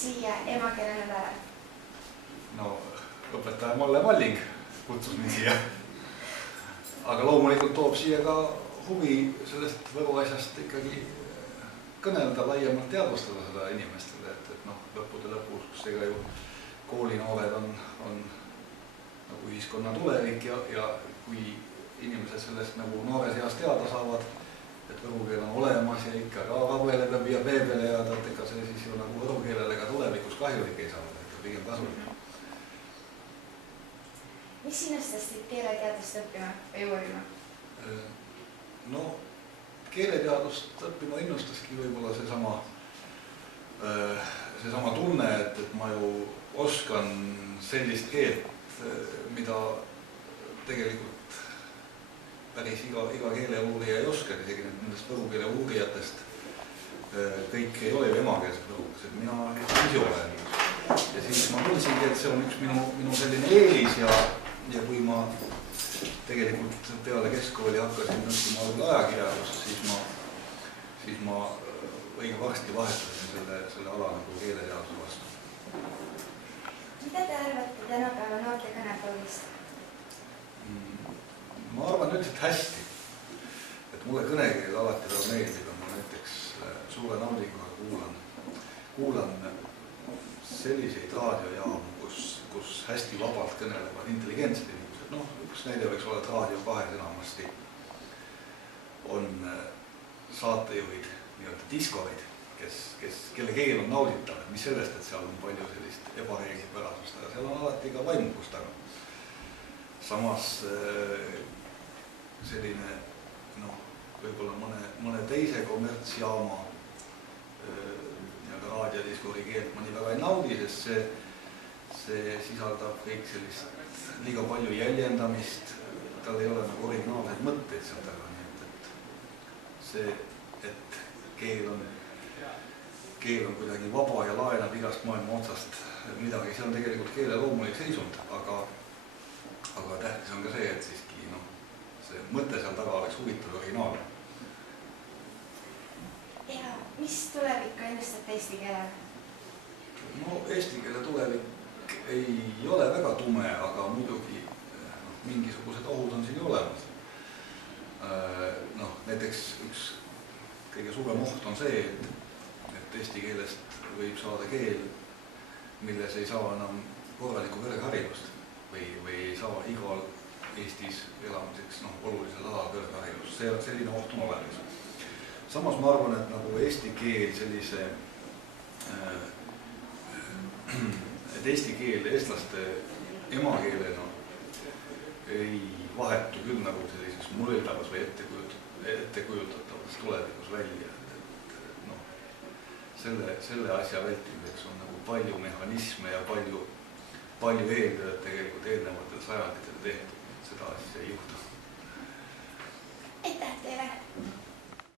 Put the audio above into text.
siia emakeele nädalal? No õpetaja Malle Malling kutsus mind siia. Aga loomulikult toob siia ka huvi sellest Võru asjast ikkagi kõnelda, laiemalt teadvustada seda inimestele, et noh, lõppude lõpus ega ju koolinoored on nagu ühiskonna tulevik ja kui inimesed sellest nagu noores eas teada saavad, et võru keel on olemas ja ikka ka rabeleda ja veebelejada, et ega see siis ju nagu võru keelele ka tulevikus kahjulik ei saa, et pigem kasulik. Mis sinustest keeleteadust õppima või uurima? No, keeleteadust õppima innustaski võib-olla seesama tunne, et ma ju oskan sellist keelt, mida tegelikult päris iga keele uurija ei oska, isegi nendest võru keele uurijatest kõik ei ole ju emakeelsed võrukas, et mina ise olen. Ja siis ma tundsingi, et see on üks minu selline eelis ja kui ma tegelikult peale keskkooli hakkasin õppima ajakirjandust, siis ma õige varsti vahetasin selle ala nagu keeleteaduse vastu. Mida te arvate tänapäeva noorte kõneproovist? Ma arvan üldiselt hästi. Et mulle kõnekeel alati väga meeldib, ma näiteks suure naudinguga kuulan selliseid raadiojaamu, kus hästi vabalt kõnelevad intelligentsed inimesed. Noh, üks näide võiks olla, et Raadio 2 enamasti on saatejuhid, nii-öelda diskorid, kelle keel on nauditav, mis sellest, et seal on palju sellist ebareeglipärasust, aga seal on alati ka vaimukust taga. Samas selline, võib-olla mõne teise kommertsjaama raadiodiskori keelt ma nii väga ei naudi, sest see sisaldab kõik sellist liiga palju jäljendamist, tal ei ole nagu originaalseid mõtteid seal taga, nii et see, et keel on kuidagi vaba ja laenab igast maailma otsast midagi, see on tegelikult keele loomulik seisund, aga tähtis on ka see, et siiski see mõte seal taga oleks huvitav ja originaalne. Ja mis tulevikku ennustate eesti keelel? No eesti keele tulevik ei ole väga tume, aga muidugi mingisugused ohud on siin olemas. Näiteks üks kõige suurem oht on see, et eesti keelest võib saada keel, milles ei saa enam korralikku kõrgharidust või ei saa igal Eestis elamiseks olulisel alal kõrgharidust. Selline oht on olemas. Samas ma arvan, et nagu eesti keel sellise, et eesti keel eestlaste emakeelena ei vahetu küll nagu sellises mõeldavas või ettekujutatamas tulevikus välja. Selle asja vältimiseks on nagu palju mehhanisme ja palju eeldajad tegelikult eelnevatel sajanditel tehtud, seda asja ei juhtu. Aitäh teile!